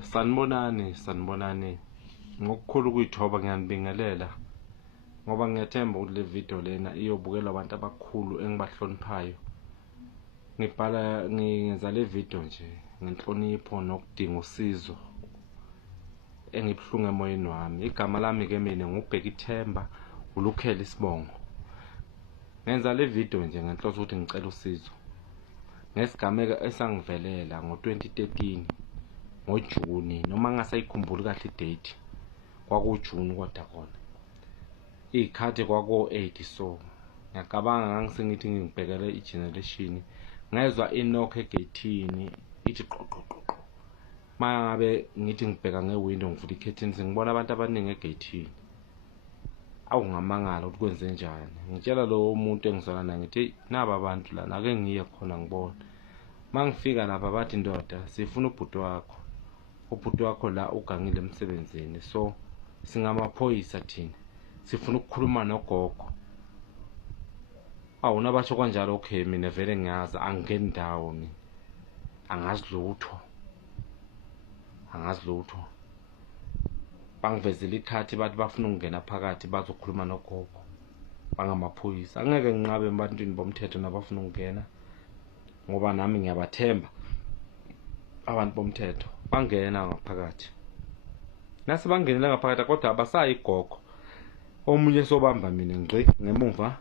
Sanibonani ngokukhulu ukuyithoba ngiyanibingelela ngoba ngiyathemba ukuthi le video lena iyobukelwa abantu abakhulu engibahloniphayo. Ngenza le video nje ngenhlonipho nokudinga usizo engibuhlungu emoyeni wami. Igama lami ke mina nguBhekithemba Ulukhela Isibongo. Ngenza le video nje ngenhloso ukuthi ngicela usizo ngesigameko esangivelela ngo-2013 ngoJuni, noma ngasayikhumbuli kahle idate, kwakuJuni kodwa khona ikhathi kwaku-8. So ngiyacabanga ngangisengithi ngibhekele igeneration, ngezwa inokho egeyithini ithi qoqoqoqo. Mangabe ngithi ngibheka ngewindow ngivula ikhetini ngibona abantu abaningi egeyithini. Awungamangala ukuthi kwenze njani. Ngitshela lo muntu engizwana naye ngithi naba abantu lana, ake ngiye khona ngibona. Mangifika lapha bathi ndoda sifuna ubhuti wakho. Ubhuti wakho la ugangile emsebenzini, so singamaphoyisa thina, sifuna ukukhuluma nogogo. Awuna basho kanjalo. Okay, mina vele ngiyazi angingeni ndawo, mina angazi lutho. Bangivezela ikhathi bathi bafuna ukungena phakathi bazokhuluma nogogo, bangamaphoyisa. Angeke nginqabe ebantwini bomthetho nabafuna ukungena ngoba nami ngiyabathemba abantu bomthetho. Bangena ngaphakathi, nase bangenela ngaphakathi kodwa abasayi igogo. Omunye sobamba mina ngqi ngemuva,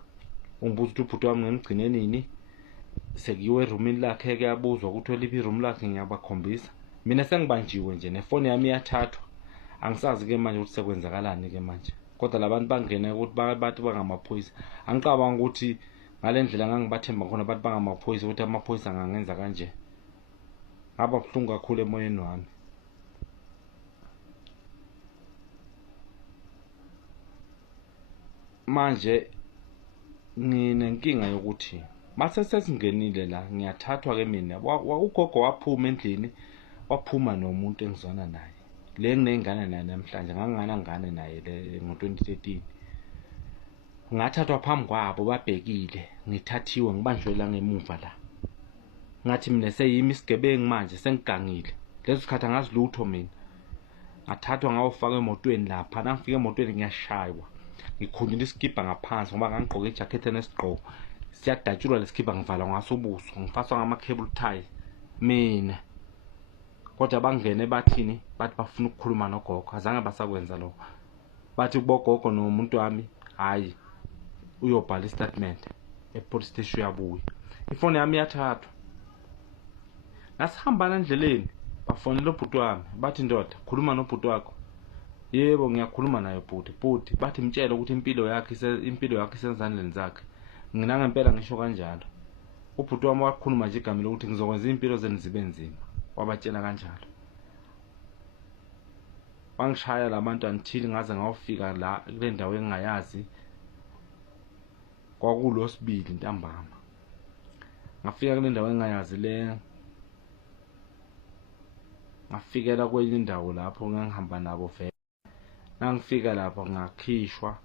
ungibuza ukuthi ubhuti wami ngimgcine nini. Sekuyiwe erumini lakhe kuyabuzwa ukuthi oliphi iroom lakhe, ngiyabakhombisa. Mina sengibanjiwe nje, nefoni yami iyathathwa. Angisazi ke manje ukuthi sekwenzakalani ke manje, kodwa labantu bangena ukuthi bathi bangamaphoyisa. Angiqabanga ukuthi ngale ndlela ngangibathemba khona abantu bangamaphoyisa ukuthi amaphoyisa angangenza kanje. Ngaba buhlungu kakhulu emoyeni wami. Manje nginenkinga yokuthi mase sesingenile la, ngiyathathwa ke mina. Ugogo waphuma endlini, waphuma nomuntu engizwana naye, le nginey'ngane naye namhlanje. Nganginganangane naye le ngo-2013. Ngathathwa phambi kwabo, babhekile, ngithathiwe ngibanjwe la ngemuva la. Ngathi mina seyimi isigebengu manje, sengigangile. Leso sikhathi angazi lutho mina. Ngathathwa ngawufaka emotweni lapha. Nangifika emotweni ngiyashaywa, ngikhunjula isikibha ngaphansi ngoba ngangigqoke ijakhethi nesigqoko. Siyadatshulwa lesikibha, ngivala ngaso ubuso, ngifaswa ngama-cable tie mina. Kodwa bangene bathini, bathi bafuna ukukhuluma nogogo. Azange basakwenza lokho. Bathi kubogogo nomuntu wami, hayi uyobhala istatement epolice station uyabuya. Ifoni yami yathathwa. Ngasihambana endleleni, bafonela ubhuti wami bathi ndoda khuluma nobhuti wakho. Yebo ngiyakhuluma naye bhuti. Bathi mtshele ukuthi impilo yakhe isezandleni zakhe. Nginangempela ngisho kanjalo. Ubhuti wami wakhuluma nje igama lokuthi ngizokwenza impilo zenu zibe nzima, wabatshela kanjalo. Bangishaya labantu until ngaze ngawufika la kule ndawo engingayazi. KwakuLwesibili ntambama. Ngafika kule ndawo engingayazi le, ngafikela kwenye indawo lapho ngangihamba nabo vele. Nangifika lapho ngakhishwa,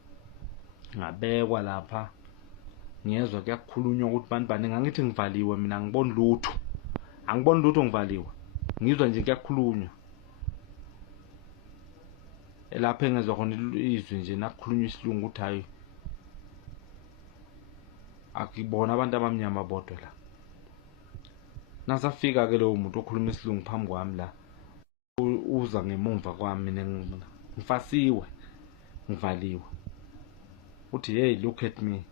ngabekwa lapha. Ngiyezwa kuyakhulunywa ukuthi bantu baningi. Ngangithi ngivaliwe mina, angiboni lutho ngivaliwe. Ngizwa nje kuyakhulunywa. Lapho engezwa khona izwi nje nakukhulunywa isilungu ukuthi hayi akubona abantu abamnyama bodwa la. Nasafika ke lowo muntu okhuluma isilungu phambi kwami la, uza ngemumva kwami, mina ngifasiwe, ngivaliwe. Uthi hey, look at me.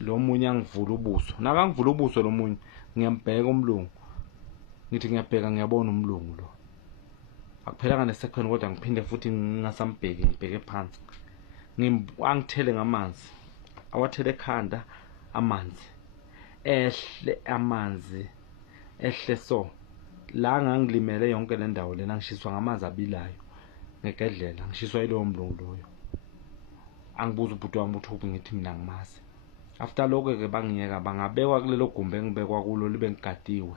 Lo munye angivula ubuso. Nakangivula ubuso lo munye, ngiyambheka umlungu. Ngithi ngiyabheka ngiyabona umlungu lo. Akuphelanga nesekhondi kodwa ngiphinde futhi ngingasambheki, ngibheke phansi. Angithele ngamanzi, awathele ekhanda amanzi. Ehle so. La ngangilimele yonke le ndawo lena, ngishiswa ngamanzi abilayo ngegedlela, ngishiswa yilowo mlungu loyo. Angibuza ubhuti wami ukuthi ngithi mina ngimazi. After lokho ke bangiyeka, bangabekwa kulelo gumbi engibekwa kulo, libe ngigadiwe.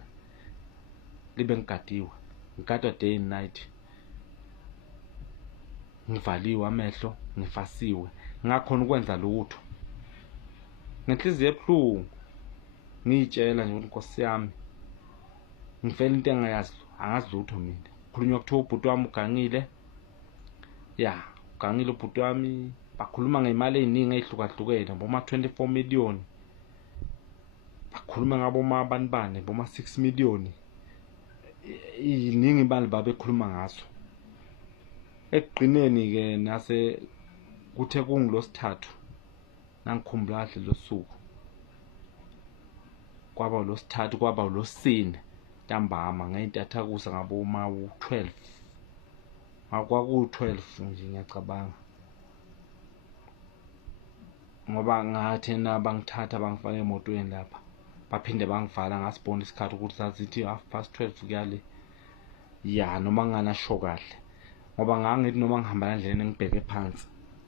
Ngigadwa day and night. Ngivaliwe amehlo, ngifasiwe, ngakhona ukwenza lutho. Ngenhliziyo ebuhlungu ngiyitshela nje ukuthi Nkosi yami, ngifela into engayazi, angazi lutho mina. khulunywa kuthiwa ubhuti wami ugangile. Ya, ugangile ubhuti wami. Bakhuluma ngemali eziningi ezihlukahlukene, boma 24 million. Bakhuluma ngaboma banibane, boma 6 million. Iningi imali babekhuluma ngaso. Ekugcineni ke nase kuthe kungilosithathu, nangikhumbula kahle lo suku. Kwaba uLosithathu, kwaba uLosine ntambama ngeyintathakusa ngaboma 12. Akwaku 12 nje ngiyacabanga. Ngoba ngathi bangithatha bangifaka emotweni lapha. Baphinde bangivala ngasibona isikhathi ukuthi sazithi 12:30 kuyale. Ya, noma nganasho kahle. Ngoba ngangithi noma ngihamba endleleni ngibheke phansi.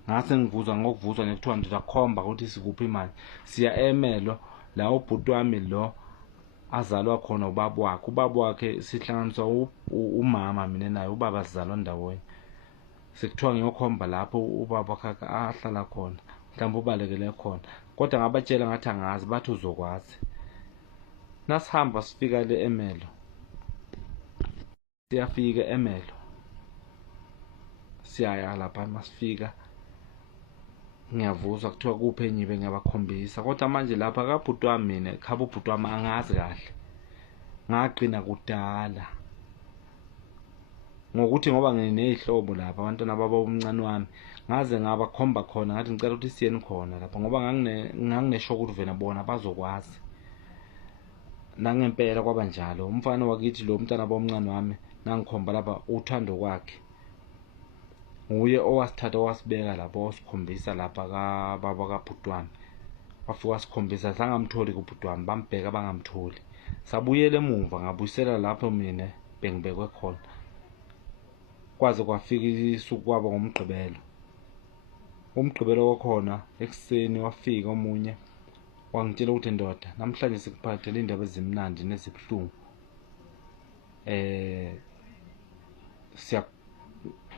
Ngase ngivuzwa ngokuvuzwa nekuthiwa ngizakhomba ukuthi sikuphi imali. Siya eMelo la ubhuti wami lo azalwa khona ubaba wakhe. Ubaba wakhe sihlanganiswa umama mina naye, ubaba sizalwa ndawonye. Sekuthiwa ngiyokhomba lapho ubaba wakhe ahlala khona. Mhlawumbe ubalekele khona. Kodwa ngabatshela ngathi angazi, bathi uzokwazi. Nasihamba sifika le eMelo. Siyafika eMelo. Siyaya lapha masifika. Ngiyavuzwa kuthiwa kuphi enyibe ngiyabakhombisa. Kodwa manje lapha kabhuti wami mina, khaba ubhuti wami angazi kahle. Ngaqina kudala. Ngokuthi ngoba nginezihlobo lapha abantwana baba omncane wami, ngaze ngabakhomba khona ngathi ngicela ukuthi siyeni khona lapha ngoba nganginesho ukuthi vena bona bazokwazi. Nangempela kwaba njalo. Umfana wakithi lo mntana bomncane wami nangikhomba lapha uthando kwakhe. Nguye owasithatha wasibeka lapho wasikhombisa lapha kababa kabhuti wami. Wafika wasikhombisa sangamtholi kubhuti wami, bambheka bangamtholi. Sabuyela emuva ngabuyisela lapho mina bengibekwe khona. Kwaze kwafika isuku kwaba ngomgqibelo. Umgqibelo wakhona ekseni wafika omunye wangitshela ukuthi ndoda, namhlanje sikuphathele indaba ezimnandi nezibhlungu.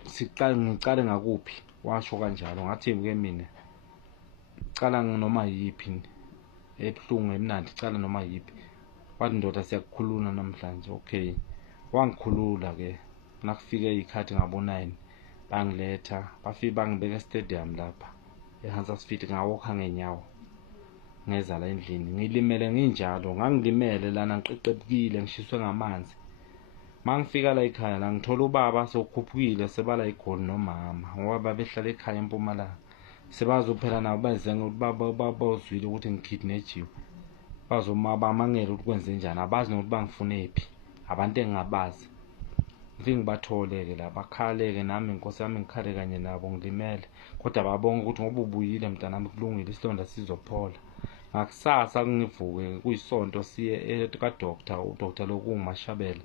Ngicale ngakuphi? Washo kanjalo. Ngathi ke mina cala noma yiphi ebhlungu emnandi, cala noma yiphi. Wathi ndoda siyakukhulula namhlanje. Okay, wangikhulula ke. Nakufike ikhathi ngabo 9 bangiletha, bafike bangibeka e-stadium lapha eHansarsfield. Ngawokha ngenyawo ngeza la endlini, ngilimele nginjalo. Ngangilimele lana ngiqeqebukile, ngishiswe ngamanzi. Mangifika la ekhaya la ngithola ubaba sokhuphukile, sebala igoli nomama ngoba babehlala ekhaya eMpumalanga. Sebazophela nabo bazenga ukuthi babozwile ukuthi ngikidnajiwe. Bazomabamangela ukuthi kwenze njani, abazi nokuthi bangifunephi, abantu engingabazi. Ngifike ngibathole ke la, bakhaleke nami inkosi yami ngikhale kanye nabo ngilimele. Kodwa babonga ukuthi ngoba ubuyile mntanami kulungile, isilonda sizophola. Ngakusasa ngivuke kuyisonto siye ka-doctor, uDr Lokungumashabela.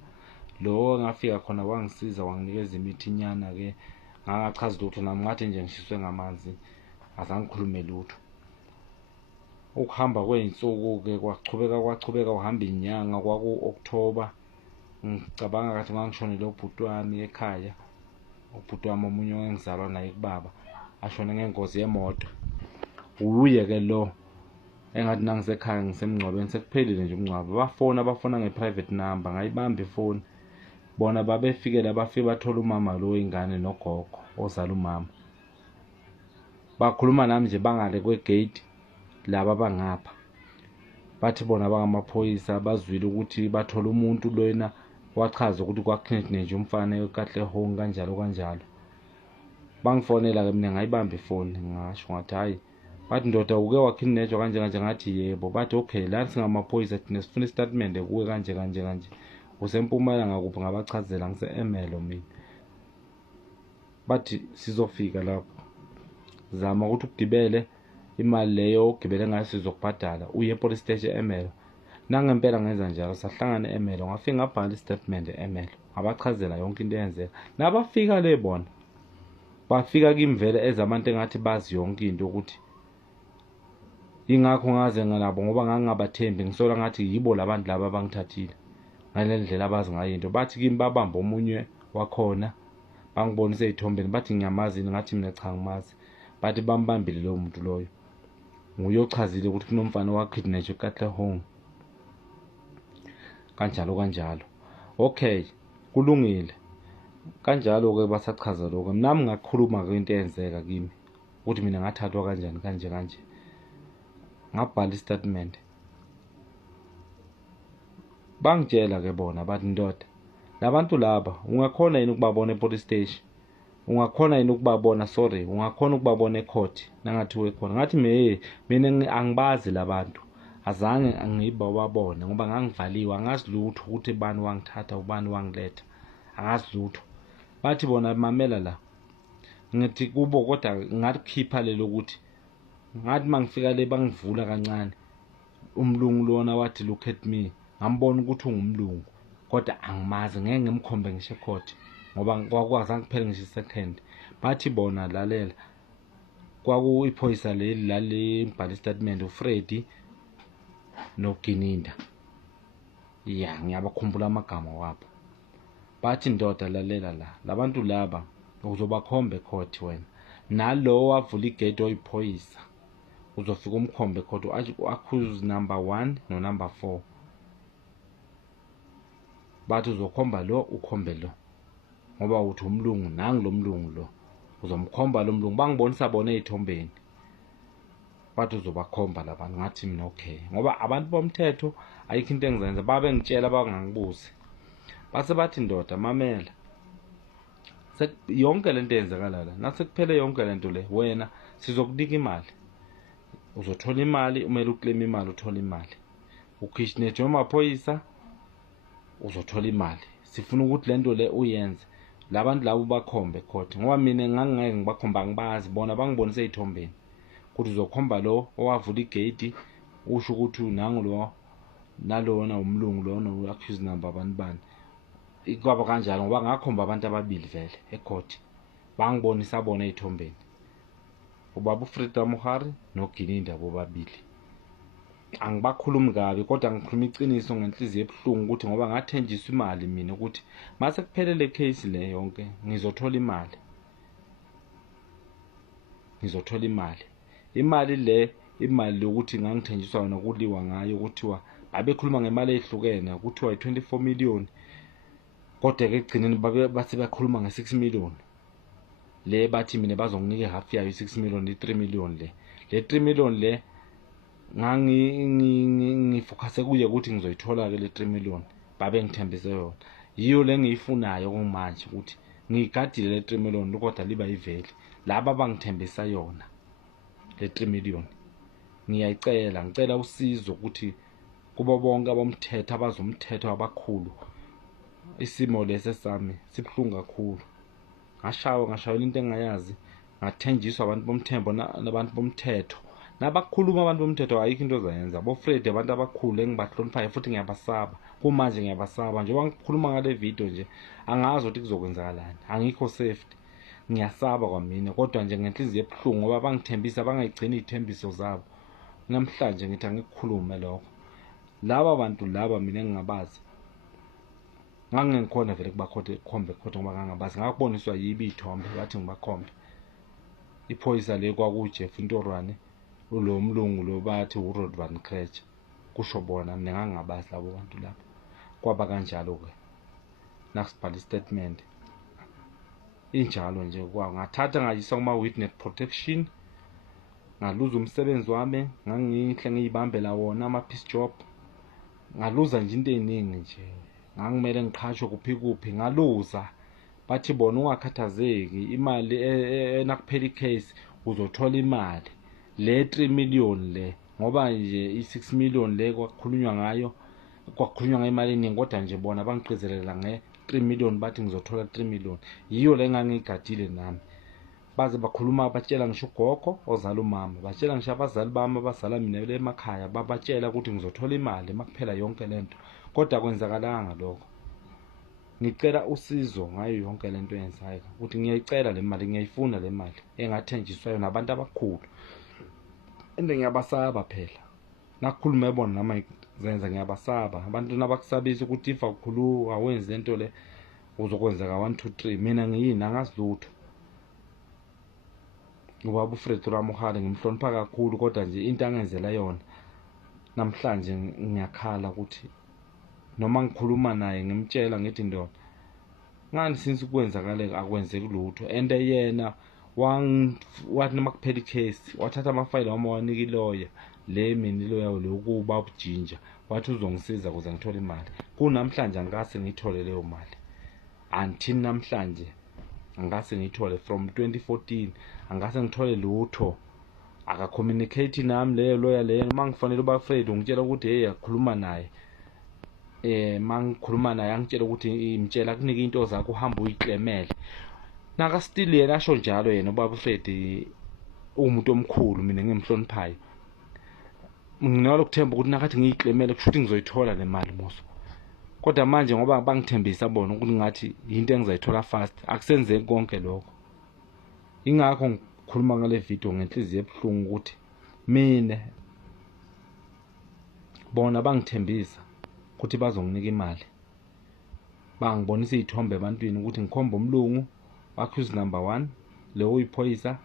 Lo ngafika khona wangisiza wanginikeza imithi nyana ke. Ngangachazi lutho nami ngathi nje ngishiswe ngamanzi, azangikhulume lutho. Ukuhamba kweinsuku ke kwachubeka uhamba inyanga, kwaku October. Ngicabanga kathi ngangishonele ubhuti wami ekhaya. Ubhuti wami omunye ongizalwa naye kubaba ashone ngengozi yemoto. Uye ke lo engathi nangisekhaya ngisemngcwabeni, sekuphelile nje umngcwabo. Bafona nge-private number, ngayibamba ifoni. Bona babefikela bafike bathola umama lo ingane nogogo ozala umama. Bakhuluma nami nje bangale kwegate laba bangapha. Bathi bona bangamaphoyisa bazwile ukuthi bathola umuntu loyena wachaza ukuthi kwakidnap umfana eKatlehong kanjalo kanjalo. Bangifonela ke mina ngayibamba ifoni ngasho ngathi hayi. Bathi ndoda uke wakidnap kanje ngathi yebo. Bathi okay, la singamaphoyisa thina sifuna istatement kuwe kanje. Usempumalanga kuphi? Ngabachazela ngise-Emelo mina. Bathi sizofika lapho, zama ukuthi ugibele imali leyo ugibele ngayo sizokubhadala, uye epolice station eMelo. Nangempela ngenza njalo, sahlangana eMelo, ngafika ngabhala istatement eMelo, ngabachazela yonke into eyenzeka. Nabafika le bona bafika kimi vele ezabantu engathi bazi yonke into ukuthi ingakho ngaze ngalabo ngoba ngangabathembi, ngisola ngathi yibo labantu laba abangithathile ngale ndlela abazi ngayo into. Bathi kimi babamba omunye wakhona, bangibonisa ezithombeni, bathi ngiyamazi ngathi mina cha ngimazi. Bathi bambambile lo muntu loyo, nguye ochazile ukuthi kunomfana wakidnap eKatlehong kanjalo. Okay, kulungile. Kanjalo-ke basachaza lokho, nami ngakhuluma-ke into eyenzeka kimi ukuthi mina ngathathwa kanjani kanje ngabhala istatement. Bangitshela-ke bona bathi, ndoda, labantu laba ungakhona yini ukubabona epolice station, ungakhona yini ukubabona, ungakhona ukubabona ecourt nangathiwa ekhona. Ngathi mina angibazi labantu, azange ngibabone ngoba ngangivaliwe, angazi lutho ukuthi ubani wangithatha, ubani wangiletha, angazi lutho. Bathi bona mamela la, ngithi kubo kodwa ngakhipha lelo ukuthi ngathi mangifika le bangivula kancane, umlungu lona wathi look at me, ngambona ukuthi ungumlungu kodwa angimazi, ngeke ngimkhombe ngisho ecourt ngoba kwakwazange kuphele ngisho second. Bathi bona lalela, iphoyisa leli lalibhala istatement, uFreddy noGininda, ngiyabakhumbula amagama wabo. Bathi ndoda lalela labantu laba uzobakhomba ecourt wena, nalo wavula igate oyiphoyisa uzofika umkhombe ecourt, accuse number 1 no number 4. Bathi uzokhomba lo, ukhombe lo, ngoba uthi umlungu, nangi lo mlungu lo, uzomkhomba lo mlungu. Bangibonisa bona ezithombeni, bathi uzobakhomba labantu. Ngathi mina okay, ngoba abantu bomthetho ayikho into engizenza, babengitshela bangangibuzi. Base bathi ndoda mamela, yonke lento eyenzakala la, nasekuphele yonke lento le, wena sizokunika imali, uzothola imali, umele uclaim imali, uthola imali, ukhishneje amaphoyisa, uzothola imali. Sifuna ukuthi lento le uyenze, labantu labo bakhombe ecourt, ngoba mina ngangeke ngibakhomba, ngibazi bona, bangibonise ezithombeni ukuthi uzokhomba lo owavula igate, usho ukuthi nangu lo nalona umlungu lona u-accuse number bani. Kwaba kanjalo ngoba ngakhomba abantu ababili vele ecourt, bangibonisa bona ezithombeni, ubaba uFreddy Ramohari noGininda bobabili. Angibakhulumi kabi kodwa ngikhuluma iqiniso ngenhliziyo ebuhlungu ukuthi ngoba ngathenjiswa imali mina ukuthi mase kuphele le case le yonke ngizothola imali. Imali le, imali lokuthi ngangithenjiswa yona, kuliwa ngayo, kuthiwa babekhuluma ngemali ehlukene, kuthiwa i24 million, kodwa ke egcineni bathi bakhuluma nge6 million. Le bathi mina bazonginika half yayo, 6 million, i3 million le. Le 3 million le ngifocuse kuye ukuthi ngizoyithola ke le 3 million, babengithembise yona. Yiyo le ngiyifunayo manje ukuthi ngiyigadile le 3 million kodwa liba yiveli. Laba bangithembisa yona le 3 million. Ngicela usizo ukuthi kubo bonke abomthetho, abazomthetho abakhulu, isimo lesi sami sibhlungu kakhulu. Ngashaywa into engayazi, ngathenjiswa abantu bomthembo nabantu bomthetho, nabakhuluma abantu bomthetho, ayikho into ozayenza. BoFreddy abantu abakhulu engibahloniphayo futhi ngiyabasaba, kumanje ngiyabasaba. Njengoba ngikhuluma ngale video nje, angazi ukuthi kuzokwenzakalani, angikho safety, ngiyasaba kwamina, kodwa nje ngenhliziyo ebuhlungu ngoba bangithembisa, bangayigcini izithembiso zabo. Namhlanje ngithi angikukhulume lokho. Laba bantu laba mina engingabazi, ngikhona vele kubakhombe ecourt ngoba ngangabazi, ngakuboniswa yibo iy'thombe, bathi ngibakhombe. Iphoyisa le kwakuJeff Ntorwane, lo mlungu lo bathi uRod Van Krech, kusho bona, mina ngangabazi labo bantu labo. Kwaba kanjalo-ke, nasibhala istatement, injalo nje ngathatha ngayisa kuma-witness protection, ngaluza umsebenzi wami, ngangihle ngiyibambela wona ama-piece job, ngaluza nje into ey'ningi nje, ngangimele ngiqhashwe kuphi, ngaluza. Bathi bona ungakhathazeki, imali nakuphela icase uzothola imali, le 3 million le, ngoba nje i6 million le kwakhulunywa ngemali eningi, kodwa nje bona bangigqizelela nge3 million, bathi ngizothola 3 million. Yiyo le ngangiyigadile nami. Baze bakhuluma, batshela ngisho ugogo ozala umama, batshela ngisho abazali bami abazala mina le emakhaya, babatshela ukuthi ngizothola imali makuphela yonke lento, kodwa kwenzakalanga lokho. Ngicela usizo ngayo yonke lento eyenzayo, ukuthi ngiyayicela le mali, ngiyayifuna le mali engathenjiswa yona abantu abakhulu. Ende ngiyabasaba phela, nakukhulume bona nama zenza, ngiyabasaba abantu nabakusabisa ukuthi if awenzi lento le uzokwenzeka 1 2 3. Mina ngiyini, angazi lutho. Ubaba uFreddy Ramohari ngimhlonipha kakhulu, kodwa nje into angenzela yona namhlanje ngiyakhala ukuthi noma ngikhuluma naye ngimtshela ngithi ndoda, ngani since kwenzakale akwenzeki lutho and yena wathi noma kuphela icase wathatha amafayili wami wanika ilawyer le mina ilawyer lokuba ubujinja wathi uzongisiza ukuze ngithole imali kunamhlanje angase ngithole leyo mali until namhlanje angase ngithole from 2014 angase ngithole lutho aka-communicate nami leyo lawyer leyo mangifanele uba-afraid ngitshela ukuthi hey akhuluma naye mangikhuluma naye angitshela ukuthi imtshela kunike into zakho uhamba uyiklemele naka still yena asho njalo yena ubaba uFred umuntu omkhulu mina ngimhloniphayo nginalo kuthemba ukuthi nakathi ngiyiklemele kusho ukuthi ngizoyithola le mali moso kodwa manje ngoba bangithembisa bona ukuthi ngathi into engizayithola fast akusenzeki konke lokho ingakho ngikhuluma ngale video ngenhliziyo ebuhlungu ukuthi mina bona bangithembisa ukuthi bazonginika imali bangibonisa izithombe ebantwini ukuthi ngikhomba umlungu accuse number 1 lo uyiphoyisa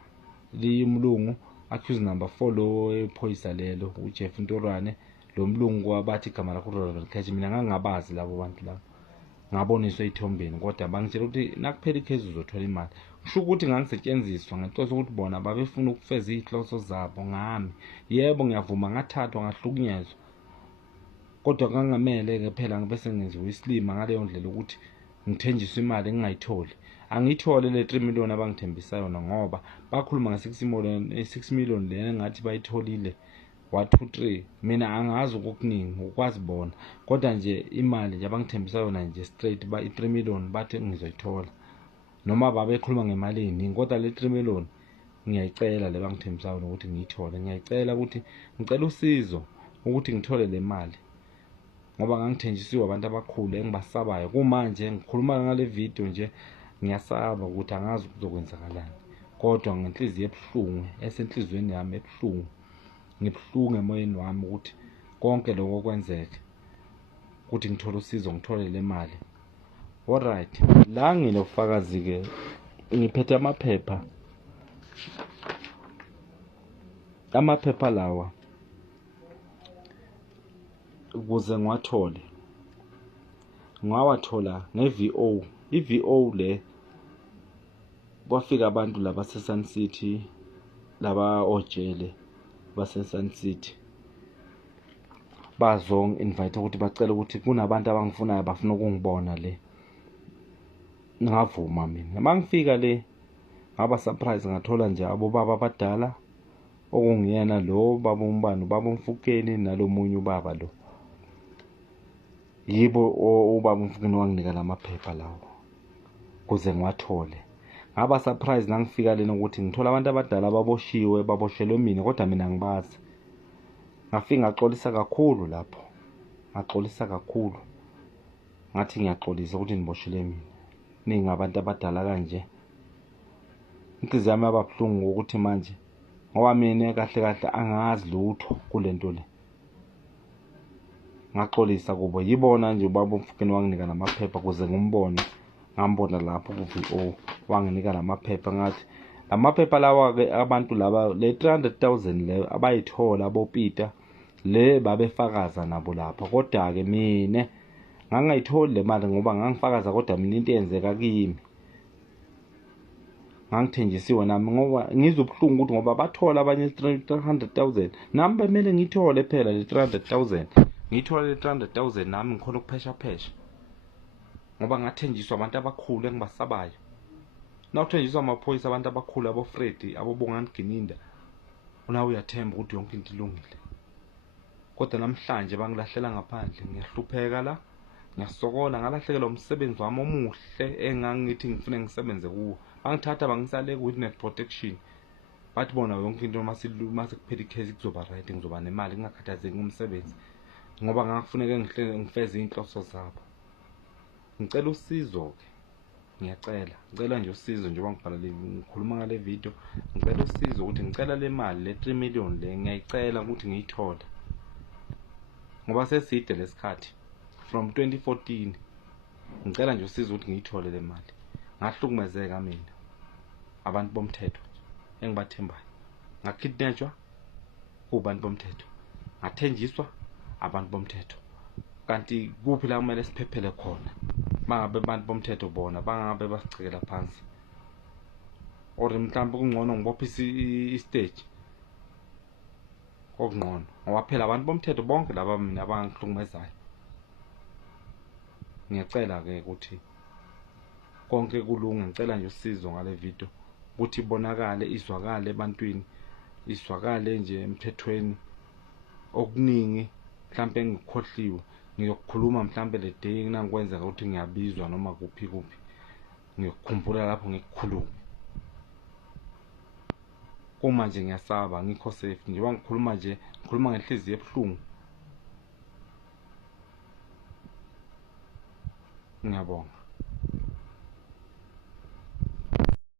liyumlungu accuse number 4 lo uyiphoyisa lelo uJeff Ntorwane lo mlungu wabathi igama lakho Ronald Cash mina ngangabazi labo bantu labo ngaboniswa izithombeni kodwa bangitshela ukuthi nakuphela icase uzothola imali kusho ukuthi ngangisetshenziswa ngenhloso ukuthi bona babefuna ukufeza izihloso zabo ngami yebo ngiyavuma ngathathwa ngahlukunyezwa kodwa kangamele-ke phela bese ngenziwa isilima ngaleyo ndlela ukuthi ngithenjiswe imali ngingayitholi angiyithole le 3 million abangithembisa yona ngoba bakhuluma nge6 million lena ngathi bayitholile 1 2 3 mina angazi okuningi ukwazi bona kodwa nje imali nje abangithembisa yona nje straight ba i3 million bathi ngizoyithola noma babekhuluma ngemali eningi kodwa le 3 million ngiyayicela le bangithembisa yona ukuthi ngiyithole ngiyayicela ukuthi ngicela usizo ukuthi ngithole le mali ngoba ngangithenjisiwe abantu abakhulu engibasabayo kumanje ngikhuluma ngale video nje ngiyasaba ukuthi angazi ukuzokwenzakalani kodwa ngenhliziyo ebuhlungu esenhlizweni yami ebuhlungu ngibhlungu emoyeni wami ukuthi konke lokho kwenzeke ukuthi ngithole usizo ngithole le mali alright la nginofakazi ke ngiphethe amaphepha lawa ukuze ngiwathole ngawathola nge-VO i-VO le bafika abantu laba se-Sun City laba ojele base-Sun City bazong-invite ukuthi bacela ukuthi kunabantu abangifunayo bafuna ukungibona le ngavuma mina mangifika le ngaba surprise ngathola nje abobaba abadala okungiyena lo baba umbani ubaba uMfukeni nalomunye ubaba lo yibo ubaba uMfukeni wanginika lamaphepha lawo kuze ngiwathole ngaba surprise nangifika lena ukuthi ngithola abantu abadala baboshiwe baboshelwe mina kodwa mina ngibazi ngafika ngaxolisa kakhulu lapho ngaxolisa kakhulu ngathi ngiyaxolisa ukuthi niboshele mina ningabantu abadala kanje inhliziyo yami yababuhlungu ukuthi manje ngoba mina kahle kahle angazi lutho kulento le ngaxolisa kubo yibona nje ubaba uMfukeni wanginika namaphepha kuze ngimbone ngambona lapho ku-VO wanginika lamaphepha ngathi lamaphepha lawa ke abantu laba le 300,000 le abayithola aboPeter le babefakaza nabo lapha kodwa ke mina ngangayitholi le mali ngoba ngangifakaza kodwa mina into eyenzeka kimi ngangithenjisiwe nami ngoba ngizobuhlungu ukuthi ngoba bathola abanye 300,000 nami bemele ngithole phela le 300,000 ngithole le 300,000 nami ngikhona ukuphesha ngoba ngathenjiswa abantu abakhulu engibasabayo nawuthenjiswa amaphoyisa abantu abakhulu aboFred abobongani Gininda unawe uyathemba ukuthi yonke into ilungile kodwa namhlanje bangilahlela ngaphandle ngiyahlupheka la ngiyasokola ngalahlekelwa umsebenzi wami omuhle engangithi ngifune ngisebenze kuwo bangithatha bangisale ku-witness protection bathi bona yonke into masekuphela icase kuzoba right ngizoba nemali ngingakhathazeki ngumsebenzi ngoba ngakufuneka ngifeze inhloso zabo ngicela usizo ke ngicela nje usizo njengoba ngibhala ngikhuluma ngale video ngicela usizo ukuthi ngicela le mali le 3 million le ngiyayicela ukuthi ngiyithole ngoba seside lesikhathi from 2014 ngicela nje usizo ukuthi ngiyithole le mali ngahlukumezeka mina abantu bomthetho engibathembayo ngakidnetshwa kubantu bomthetho ngathenjiswa abantu bomthetho kanti kuphi la kumele siphephele khona mangabe abantu bomthetho bona bangabe basicekela phansi, or mhlawumbe kungcono ngibophise istage kokungqono, ngoba phela abantu bomthetho bonke laba mina abangihlukumezayo. Ngiyacela-ke ukuthi konke kulunge, ngicela nje usizo ngale video ukuthi ibonakale, izwakale ebantwini, izwakale nje emthethweni. Okuningi mhlampe engikukhohliwe ngiyokukhuluma mhlampe le day kunangikwenzeka ukuthi ngiyabizwa noma kuphi ngiyokukhumbula lapho ngikukhulume. Uma nje ngiyasaba ngikho safe, njengoba ngikhuluma nje ngikhuluma ngenhliziyo ebuhlungu. Ngiyabonga.